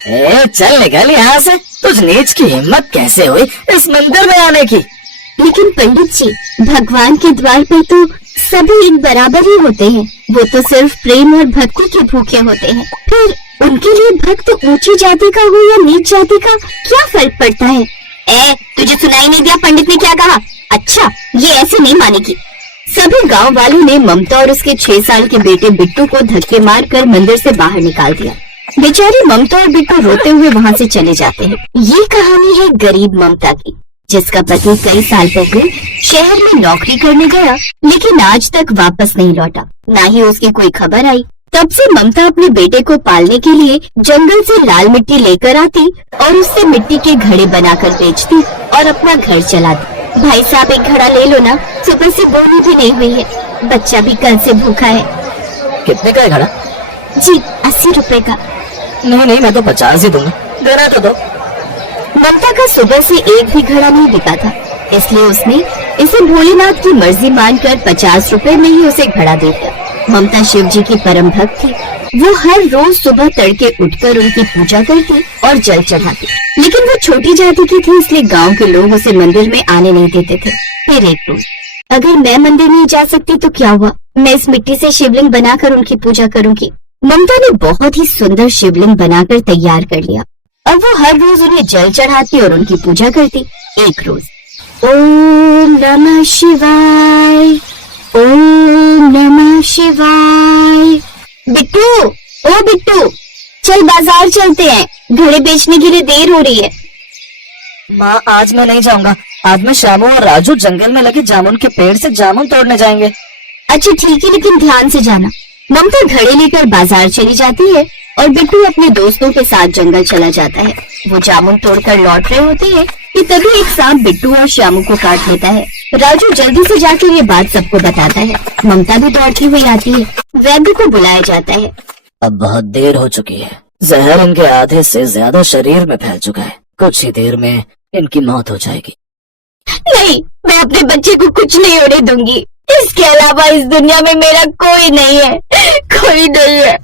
चल निकल यहाँ से। तुझ नीच की हिम्मत कैसे हुई इस मंदिर में आने की? लेकिन पंडित जी, भगवान के द्वार पर तो सभी एक बराबर ही होते हैं। वो तो सिर्फ प्रेम और भक्ति के भूखे होते हैं। फिर उनके लिए भक्त ऊंची जाति का हो या नीच जाति का क्या फर्क पड़ता है? तुझे सुनाई नहीं दिया पंडित ने क्या कहा? अच्छा, ये ऐसे नहीं मानेगी। सभी गांव वालों ने ममता और उसके 6 साल के बेटे बिट्टू को धक्के मारकर मंदिर से बाहर निकाल दिया। बेचारी ममता और बिट्टू रोते हुए वहाँ से चले जाते हैं। ये कहानी है गरीब ममता की, जिसका पति कई साल पहले शहर में नौकरी करने गया, लेकिन आज तक वापस नहीं लौटा। ना ही उसकी कोई खबर आई। तब से ममता अपने बेटे को पालने के लिए जंगल से लाल मिट्टी लेकर आती और उससे मिट्टी के घड़े बनाकर बेचती और अपना घर चलाती। भाई साहब, एक घड़ा ले लो ना, सुबह से बोनी भी नहीं हुई है। बच्चा भी कल से भूखा है। कितने का है घड़ा? जी 80 रुपए का। नहीं, मैं तो 50 ही दूंगा। देना तो दो। ममता का सुबह से एक भी घड़ा नहीं बिका था, इसलिए उसने इसे भोलेनाथ की मर्जी मानकर 50 रुपए में ही उसे घड़ा दे दिया। ममता शिव जी की परम भक्त थी। वो हर रोज सुबह तड़के उठकर उनकी पूजा करती और जल चढ़ाती। लेकिन वो छोटी जाति की थी, इसलिए गांव के लोग उसे मंदिर में आने नहीं देते थे। फिर एक रोज, अगर मैं मंदिर नहीं जा सकती तो क्या हुआ, मैं इस मिट्टी से शिवलिंग बनाकर उनकी पूजा करूंगी। ममता ने बहुत ही सुंदर शिवलिंग बनाकर तैयार कर लिया। अब वो हर रोज उन्हें जल चढ़ाती और उनकी पूजा करती। एक रोज, ओम नमः शिवाय, ओम नमः शिवाय। बिट्टू, ओ बिट्टू, चल बाजार चलते हैं, घड़े बेचने के लिए देर हो रही है। माँ, आज मैं नहीं जाऊंगा। आज मैं श्यामू और राजू जंगल में लगे जामुन के पेड़ से जामुन तोड़ने जाएंगे। अच्छा ठीक है, लेकिन ध्यान से जाना। ममता घड़े लेकर बाजार चली जाती है और बिट्टू अपने दोस्तों के साथ जंगल चला जाता है। वो जामुन तोड़कर लौट रहे होते हैं कि तभी एक सांप बिट्टू और श्यामू को काट लेता है। राजू जल्दी से जाकर ये बात सबको बताता है। ममता भी दौड़ती हुई आती है। वैद्य को बुलाया जाता है। अब बहुत देर हो चुकी है। जहर इनके आधे से ज्यादा शरीर में फैल चुका है। कुछ ही देर में इनकी मौत हो जाएगी। नहीं, मैं अपने बच्चे को कुछ नहीं होने दूंगी। इसके अलावा इस दुनिया में मेरा कोई नहीं है, कोई नहीं है।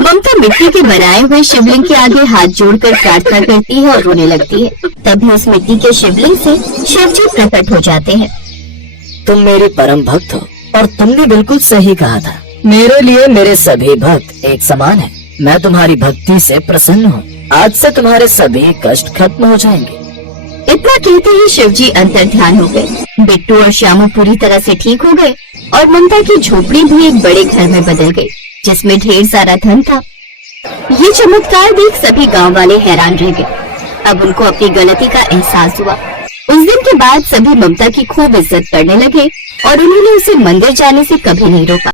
ममता मिट्टी के बनाए हुए शिवलिंग के आगे हाथ जोड़कर प्रार्थना करती है और रोने लगती है। तभी उस मिट्टी के शिवलिंग से शिव जी प्रकट हो जाते हैं। तुम मेरी परम भक्त हो और तुमने बिल्कुल सही कहा था। मेरे लिए मेरे सभी भक्त एक समान है। मैं तुम्हारी भक्ति से प्रसन्न हूँ। आज से तुम्हारे सभी कष्ट खत्म हो जाएंगे। इतना कहते ही शिव जी अंतर ध्यान हो गए। बिट्टू और श्यामू पूरी तरह से ठीक हो गए और ममता की झोपड़ी भी एक बड़े घर में बदल गई, जिसमें ढेर सारा धन था। ये चमत्कार देख सभी गांव वाले हैरान रह गए। अब उनको अपनी गलती का एहसास हुआ। उस दिन के बाद सभी ममता की खूब इज्जत करने लगे और उन्होंने उसे मंदिर जाने से कभी नहीं रोका।